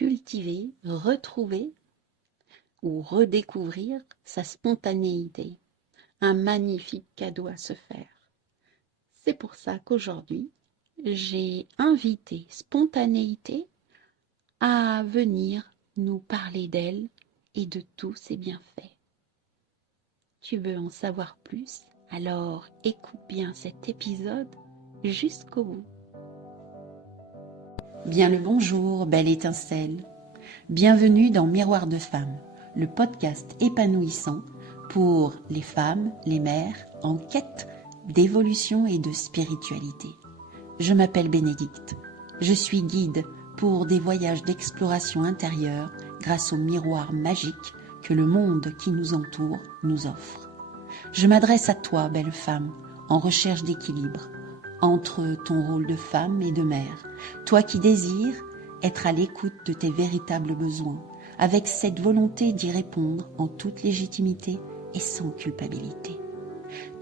cultiver, retrouver ou redécouvrir sa spontanéité. Un magnifique cadeau à se faire. C'est pour ça qu'aujourd'hui, j'ai invité Spontanéité à venir nous parler d'elle et de tous ses bienfaits. Tu veux en savoir plus? Alors écoute bien cet épisode jusqu'au bout. Bien le bonjour, belle étincelle. Bienvenue dans Miroir de Femme, le podcast épanouissant pour les femmes, les mères en quête d'évolution et de spiritualité. Je m'appelle Bénédicte. Je suis guide pour des voyages d'exploration intérieure grâce au miroir magique que le monde qui nous entoure nous offre. Je m'adresse à toi, belle femme, en recherche d'équilibre entre ton rôle de femme et de mère, toi qui désires être à l'écoute de tes véritables besoins, avec cette volonté d'y répondre en toute légitimité et sans culpabilité.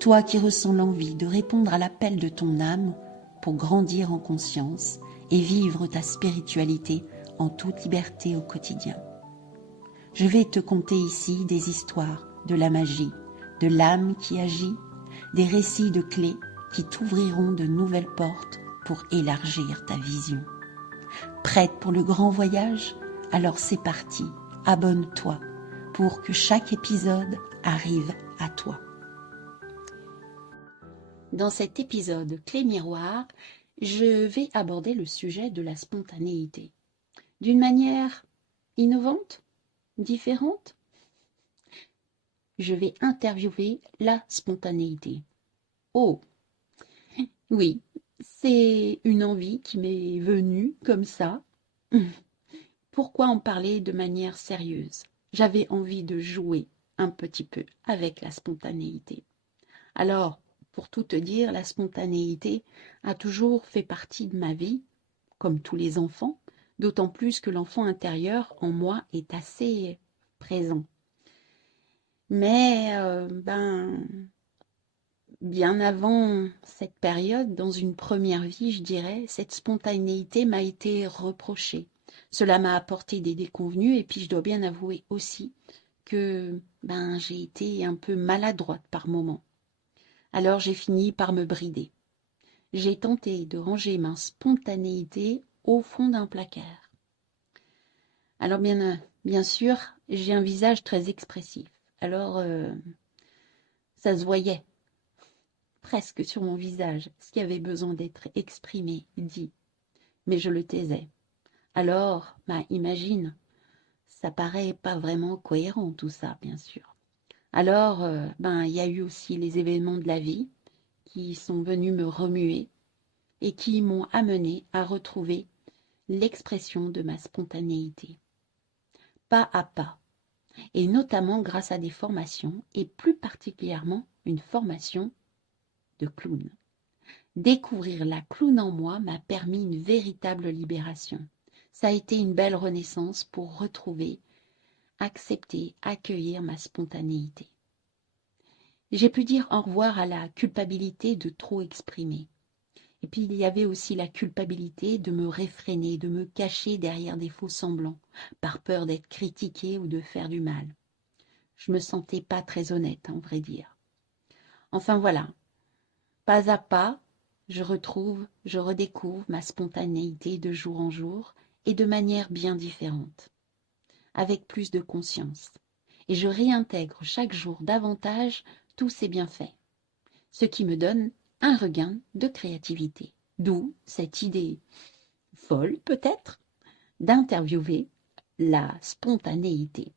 Toi qui ressens l'envie de répondre à l'appel de ton âme pour grandir en conscience et vivre ta spiritualité en toute liberté au quotidien. Je vais te conter ici des histoires de la magie, de l'âme qui agit, des récits de clés qui t'ouvriront de nouvelles portes pour élargir ta vision. Prête pour le grand voyage? Alors c'est parti, abonne-toi pour que chaque épisode arrive à toi. Dans cet épisode Clé Miroir, je vais aborder le sujet de la spontanéité. D'une manière innovante, différente, je vais interviewer la spontanéité. Oh, oui, c'est une envie qui m'est venue comme ça. Pourquoi en parler de manière sérieuse? J'avais envie de jouer un petit peu avec la spontanéité. Alors, pour tout te dire, la spontanéité a toujours fait partie de ma vie, comme tous les enfants, d'autant plus que l'enfant intérieur en moi est assez présent. Mais bien avant cette période, dans une première vie, je dirais, cette spontanéité m'a été reprochée. Cela m'a apporté des déconvenues et puis je dois bien avouer aussi que j'ai été un peu maladroite par moments. Alors j'ai fini par me brider. J'ai tenté de ranger ma spontanéité au fond d'un placard. Alors bien sûr, j'ai un visage très expressif. Alors ça se voyait presque sur mon visage, ce qui avait besoin d'être exprimé, dit. Mais je le taisais. Alors, imagine, ça paraît pas vraiment cohérent tout ça, bien sûr. Alors, il y a eu aussi les événements de la vie qui sont venus me remuer et qui m'ont amené à retrouver l'expression de ma spontanéité. Pas à pas, et notamment grâce à des formations, et plus particulièrement une formation de clown. Découvrir la clown en moi m'a permis une véritable libération. Ça a été une belle renaissance pour retrouver, accepter, accueillir ma spontanéité. J'ai pu dire au revoir à la culpabilité de trop exprimer. Et puis il y avait aussi la culpabilité de me réfréner, de me cacher derrière des faux semblants, par peur d'être critiquée ou de faire du mal. Je me sentais pas très honnête, en vrai dire. Enfin voilà, pas à pas, je redécouvre ma spontanéité de jour en jour et de manière bien différente, avec plus de conscience. Et je réintègre chaque jour davantage tous ces bienfaits, ce qui me donne un regain de créativité. D'où cette idée folle peut-être d'interviewer la spontanéité.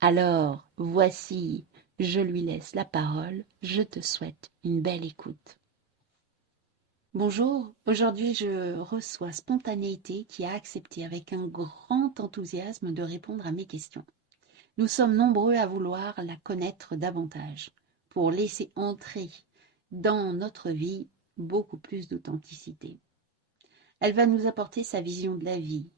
Alors voici, je lui laisse la parole, je te souhaite une belle écoute. Bonjour, aujourd'hui je reçois Spontanéité qui a accepté avec un grand enthousiasme de répondre à mes questions. Nous sommes nombreux à vouloir la connaître davantage pour laisser entrer dans notre vie beaucoup plus d'authenticité. Elle va nous apporter sa vision de la vie.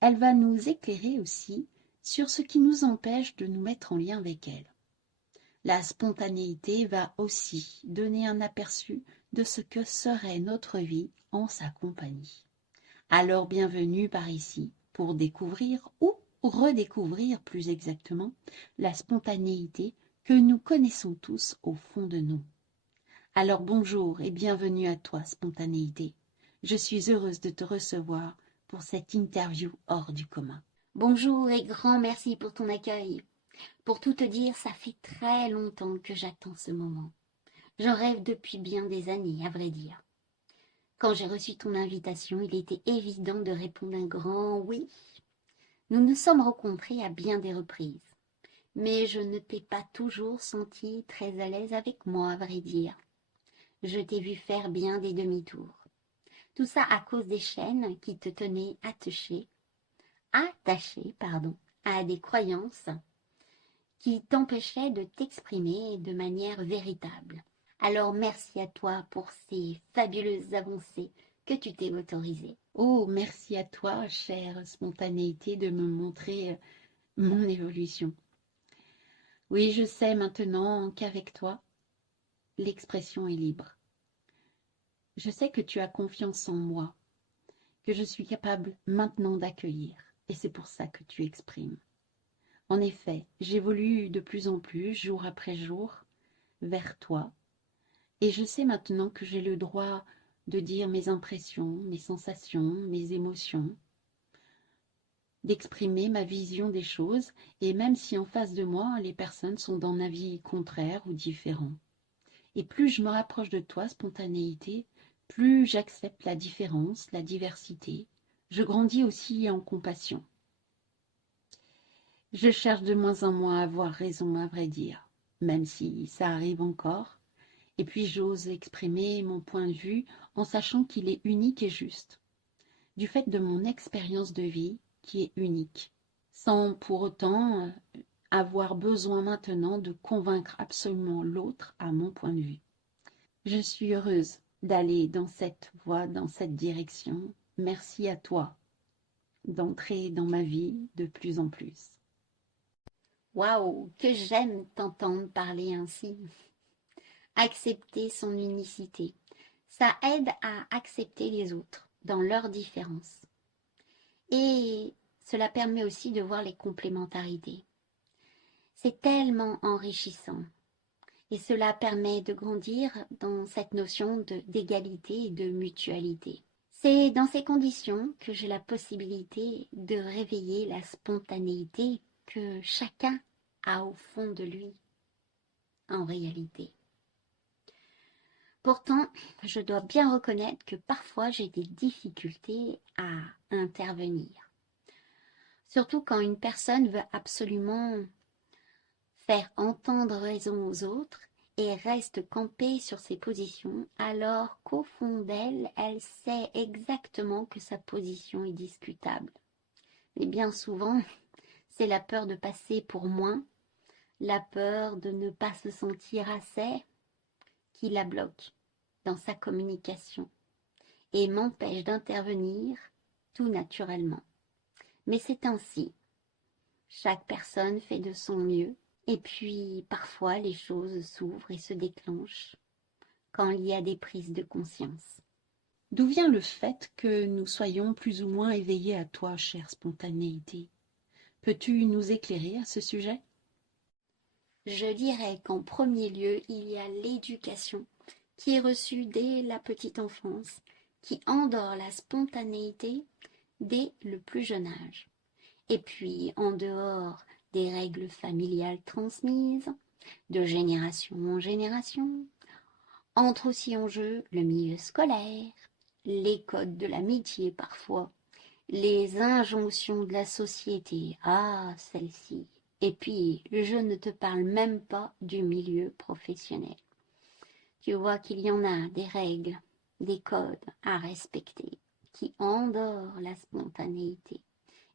Elle va nous éclairer aussi sur ce qui nous empêche de nous mettre en lien avec elle. La spontanéité va aussi donner un aperçu de ce que serait notre vie en sa compagnie. Alors bienvenue par ici, pour découvrir ou redécouvrir plus exactement la spontanéité que nous connaissons tous au fond de nous. Alors bonjour et bienvenue à toi, spontanéité. Je suis heureuse de te recevoir pour cette interview hors du commun. Bonjour et grand merci pour ton accueil. Pour tout te dire, ça fait très longtemps que j'attends ce moment. J'en rêve depuis bien des années, à vrai dire. Quand j'ai reçu ton invitation, il était évident de répondre un grand oui. Nous nous sommes rencontrés à bien des reprises, mais je ne t'ai pas toujours senti très à l'aise avec moi, à vrai dire. Je t'ai vu faire bien des demi-tours. Tout ça à cause des chaînes qui te tenaient attachées, à des croyances qui t'empêchaient de t'exprimer de manière véritable. Alors merci à toi pour ces fabuleuses avancées que tu t'es autorisées. Oh, merci à toi, chère spontanéité, de me montrer mon évolution. Oui, je sais maintenant qu'avec toi, l'expression est libre. Je sais que tu as confiance en moi, que je suis capable maintenant d'accueillir, et c'est pour ça que tu exprimes. En effet, j'évolue de plus en plus, jour après jour, vers toi, et je sais maintenant que j'ai le droit de dire mes impressions, mes sensations, mes émotions, d'exprimer ma vision des choses, et même si en face de moi, les personnes sont d'un avis contraire ou différent. Et plus je me rapproche de toi, spontanéité, plus j'accepte la différence, la diversité. Je grandis aussi en compassion. Je cherche de moins en moins à avoir raison, à vrai dire, même si ça arrive encore. Et puis j'ose exprimer mon point de vue en sachant qu'il est unique et juste, du fait de mon expérience de vie qui est unique, sans pour autant avoir besoin maintenant de convaincre absolument l'autre à mon point de vue. Je suis heureuse d'aller dans cette voie, dans cette direction. Merci à toi d'entrer dans ma vie de plus en plus. Waouh, que j'aime t'entendre parler ainsi. Accepter son unicité. Ça aide à accepter les autres dans leurs différences. Et cela permet aussi de voir les complémentarités. C'est tellement enrichissant. Et cela permet de grandir dans cette notion d'égalité et de mutualité. C'est dans ces conditions que j'ai la possibilité de réveiller la spontanéité que chacun a au fond de lui, en réalité. Pourtant, je dois bien reconnaître que parfois j'ai des difficultés à intervenir. Surtout quand une personne veut absolument faire entendre raison aux autres et reste campée sur ses positions, alors qu'au fond d'elle, elle sait exactement que sa position est discutable. Mais bien souvent, c'est la peur de passer pour moins, la peur de ne pas se sentir assez, qui la bloque dans sa communication et m'empêche d'intervenir tout naturellement. Mais c'est ainsi. Chaque personne fait de son mieux. Et puis, parfois, les choses s'ouvrent et se déclenchent quand il y a des prises de conscience. D'où vient le fait que nous soyons plus ou moins éveillés à toi, chère spontanéité? Peux-tu nous éclairer à ce sujet? Je dirais qu'en premier lieu, il y a l'éducation qui est reçue dès la petite enfance, qui endort la spontanéité dès le plus jeune âge. Et puis, en dehors des règles familiales transmises, de génération en génération, entre aussi en jeu le milieu scolaire, les codes de l'amitié parfois, les injonctions de la société, ah, celle-ci. Et puis, je ne te parle même pas du milieu professionnel. Tu vois qu'il y en a des règles, des codes à respecter qui endorment la spontanéité.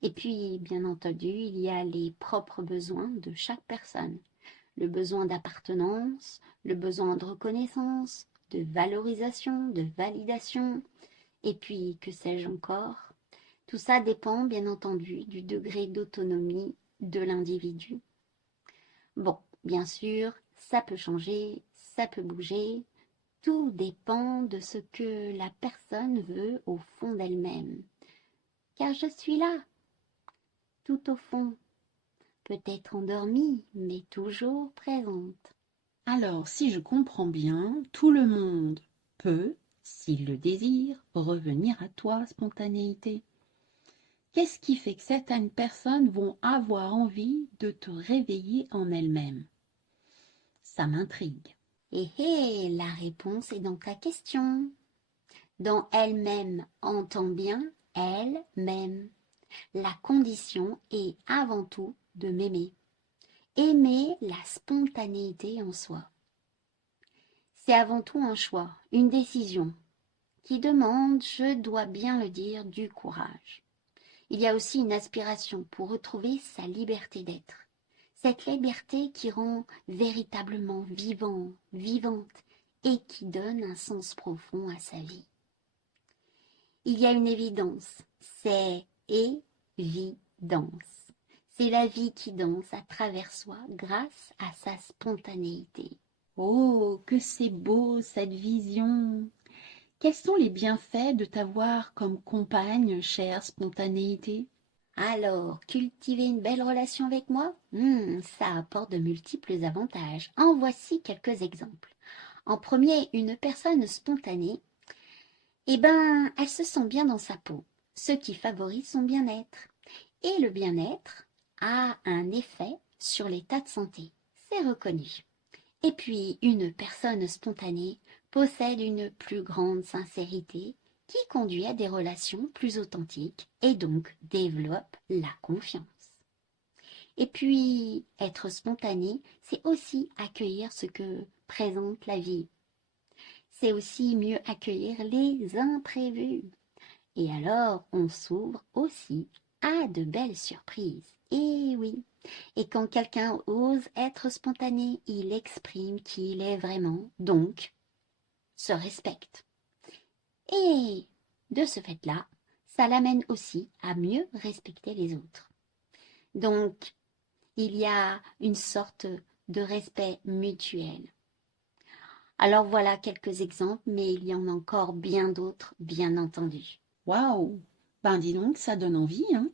Et puis, bien entendu, il y a les propres besoins de chaque personne. Le besoin d'appartenance, le besoin de reconnaissance, de valorisation, de validation, et puis, que sais-je encore. Tout ça dépend, bien entendu, du degré d'autonomie de l'individu. Bon, bien sûr, ça peut changer, ça peut bouger, tout dépend de ce que la personne veut au fond d'elle-même. Car je suis là tout au fond, peut-être endormie, mais toujours présente. Alors, si je comprends bien, tout le monde peut, s'il le désire, revenir à toi, spontanéité. Qu'est-ce qui fait que certaines personnes vont avoir envie de te réveiller en elles-mêmes? Ça m'intrigue. Et la réponse est dans ta question. Dans elle-même, entend bien elle-même. La condition est avant tout de m'aimer. Aimer la spontanéité en soi. C'est avant tout un choix, une décision, qui demande, je dois bien le dire, du courage. Il y a aussi une aspiration pour retrouver sa liberté d'être. Cette liberté qui rend véritablement vivant, vivante et qui donne un sens profond à sa vie. Il y a une évidence, c'est évidence. C'est la vie qui danse à travers soi grâce à sa spontanéité. Oh, que c'est beau cette vision! Quels sont les bienfaits de t'avoir comme compagne, chère spontanéité? Alors, cultiver une belle relation avec moi, ça apporte de multiples avantages. En voici quelques exemples. En premier, une personne spontanée, elle se sent bien dans sa peau, ce qui favorise son bien-être. Et le bien-être a un effet sur l'état de santé. C'est reconnu. Et puis, une personne spontanée possède une plus grande sincérité qui conduit à des relations plus authentiques et donc développe la confiance. Et puis, être spontané, c'est aussi accueillir ce que présente la vie. C'est aussi mieux accueillir les imprévus. Et alors, on s'ouvre aussi à de belles surprises. Et oui, et quand quelqu'un ose être spontané, il exprime qui il est vraiment, donc se respecte. Et de ce fait-là, ça l'amène aussi à mieux respecter les autres. Donc, il y a une sorte de respect mutuel. Alors voilà quelques exemples, mais il y en a encore bien d'autres, bien entendu. Waouh! Ben dis donc, ça donne envie, hein?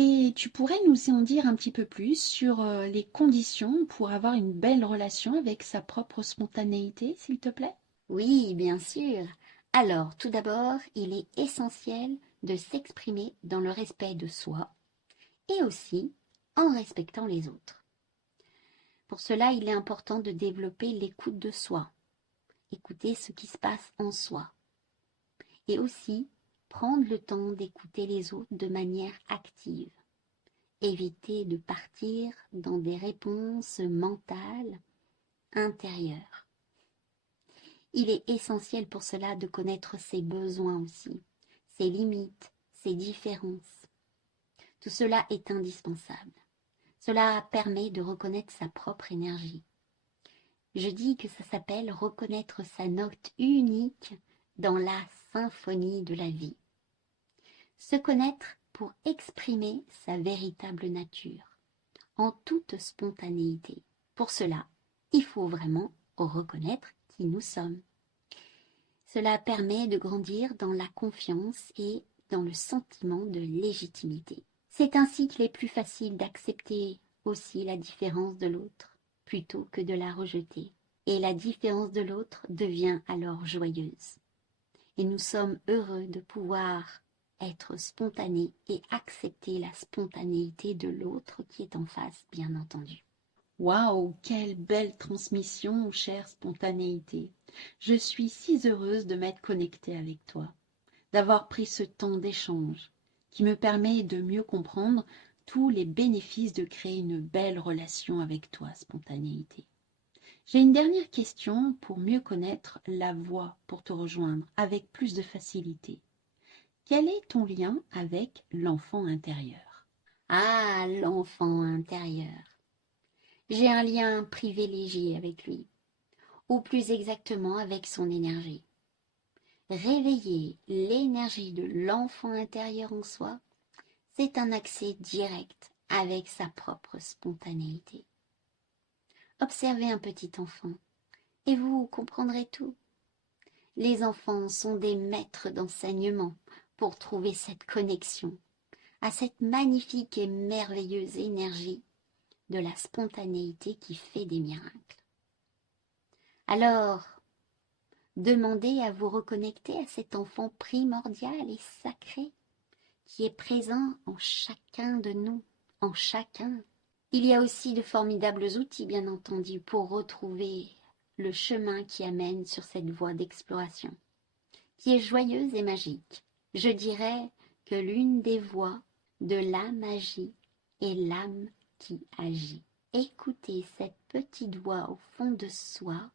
Et tu pourrais nous en dire un petit peu plus sur les conditions pour avoir une belle relation avec sa propre spontanéité, s'il te plaît? Oui, bien sûr. Alors, tout d'abord, il est essentiel de s'exprimer dans le respect de soi et aussi en respectant les autres. Pour cela, il est important de développer l'écoute de soi, écouter ce qui se passe en soi et aussi prendre le temps d'écouter les autres de manière active. Éviter de partir dans des réponses mentales intérieures. Il est essentiel pour cela de connaître ses besoins aussi, ses limites, ses différences. Tout cela est indispensable. Cela permet de reconnaître sa propre énergie. Je dis que ça s'appelle reconnaître sa note unique dans la symphonie de la vie. Se connaître pour exprimer sa véritable nature, en toute spontanéité. Pour cela, il faut vraiment reconnaître qui nous sommes. Cela permet de grandir dans la confiance et dans le sentiment de légitimité. C'est ainsi qu'il est plus facile d'accepter aussi la différence de l'autre, plutôt que de la rejeter. Et la différence de l'autre devient alors joyeuse. Et nous sommes heureux de pouvoir être spontanés et accepter la spontanéité de l'autre qui est en face, bien entendu. Waouh, quelle belle transmission, chère spontanéité. Je suis si heureuse de m'être connectée avec toi, d'avoir pris ce temps d'échange qui me permet de mieux comprendre tous les bénéfices de créer une belle relation avec toi, spontanéité. J'ai une dernière question pour mieux connaître la voie pour te rejoindre avec plus de facilité. Quel est ton lien avec l'enfant intérieur? Ah, l'enfant intérieur. J'ai un lien privilégié avec lui, ou plus exactement avec son énergie. Réveiller l'énergie de l'enfant intérieur en soi, c'est un accès direct avec sa propre spontanéité. Observez un petit enfant et vous comprendrez tout. Les enfants sont des maîtres d'enseignement pour trouver cette connexion à cette magnifique et merveilleuse énergie de la spontanéité qui fait des miracles. Alors, demandez à vous reconnecter à cet enfant primordial et sacré qui est présent en chacun de nous, en chacun. Il y a aussi de formidables outils, bien entendu, pour retrouver le chemin qui amène sur cette voie d'exploration, qui est joyeuse et magique. Je dirais que l'une des voies de la magie est l'âme qui agit. Écoutez cette petite voix au fond de soi.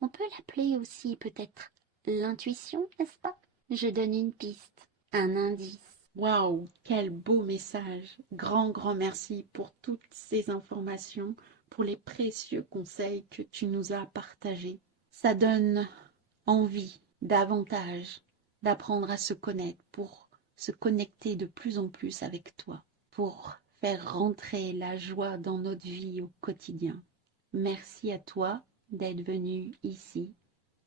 On peut l'appeler aussi peut-être l'intuition, n'est-ce pas? Je donne une piste, un indice. Waouh, quel beau message! Grand merci pour toutes ces informations, pour les précieux conseils que tu nous as partagés. Ça donne envie davantage d'apprendre à se connaître, pour se connecter de plus en plus avec toi, pour faire rentrer la joie dans notre vie au quotidien. Merci à toi d'être venu ici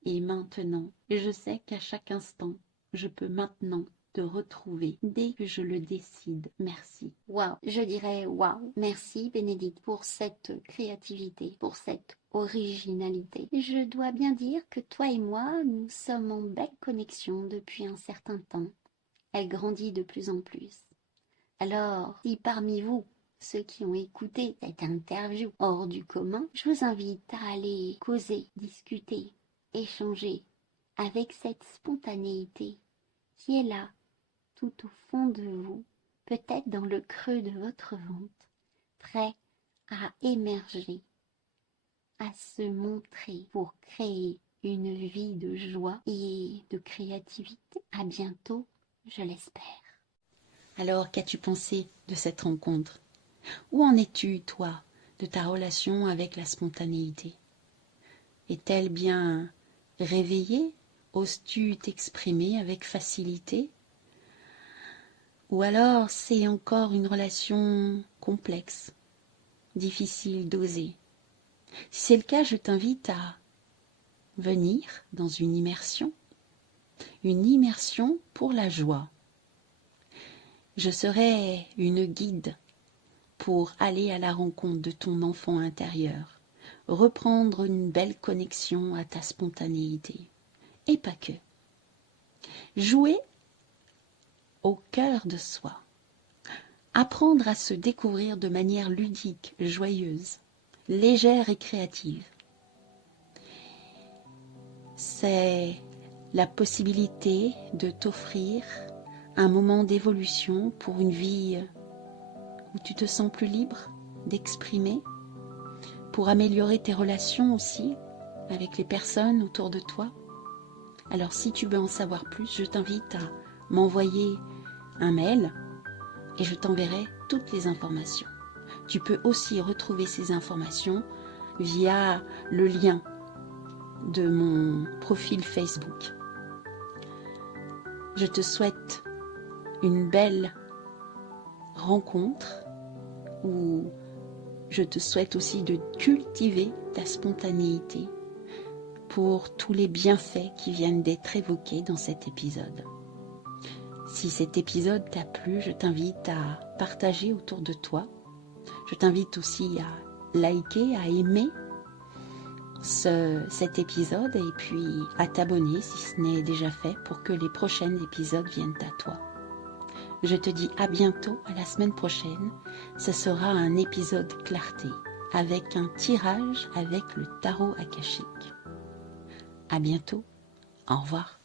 et maintenant. Et je sais qu'à chaque instant, je peux maintenant te retrouver dès que je le décide. Merci. Waouh, je dirais waouh. Merci Bénédicte pour cette créativité, pour cette originalité. Je dois bien dire que toi et moi, nous sommes en belle connexion depuis un certain temps. Elle grandit de plus en plus. Alors, si parmi vous, ceux qui ont écouté cette interview hors du commun, je vous invite à aller causer, discuter, échanger avec cette spontanéité qui est là, tout au fond de vous, peut-être dans le creux de votre ventre, prêt à émerger, à se montrer pour créer une vie de joie et de créativité. À bientôt, je l'espère. Alors, qu'as-tu pensé de cette rencontre? Où en es-tu, toi, de ta relation avec la spontanéité? Est-elle bien réveillée? Oses-tu t'exprimer avec facilité? Ou alors c'est encore une relation complexe, difficile d'oser? Si c'est le cas, je t'invite à venir dans une immersion pour la joie. Je serai une guide pour aller à la rencontre de ton enfant intérieur, reprendre une belle connexion à ta spontanéité. Et pas que. Jouer au cœur de soi. Apprendre à se découvrir de manière ludique, joyeuse, légère et créative. C'est la possibilité de t'offrir un moment d'évolution pour une vie où tu te sens plus libre d'exprimer, pour améliorer tes relations aussi avec les personnes autour de toi. Alors si tu veux en savoir plus, je t'invite à m'envoyer un mail et je t'enverrai toutes les informations. Tu peux aussi retrouver ces informations via le lien de mon profil Facebook. Je te souhaite une belle rencontre où je te souhaite aussi de cultiver ta spontanéité pour tous les bienfaits qui viennent d'être évoqués dans cet épisode. Si cet épisode t'a plu, je t'invite à partager autour de toi. Je t'invite aussi à liker, à aimer cet épisode et puis à t'abonner si ce n'est déjà fait pour que les prochains épisodes viennent à toi. Je te dis à bientôt, à la semaine prochaine. Ce sera un épisode clarté avec un tirage avec le tarot akashique. À bientôt, au revoir.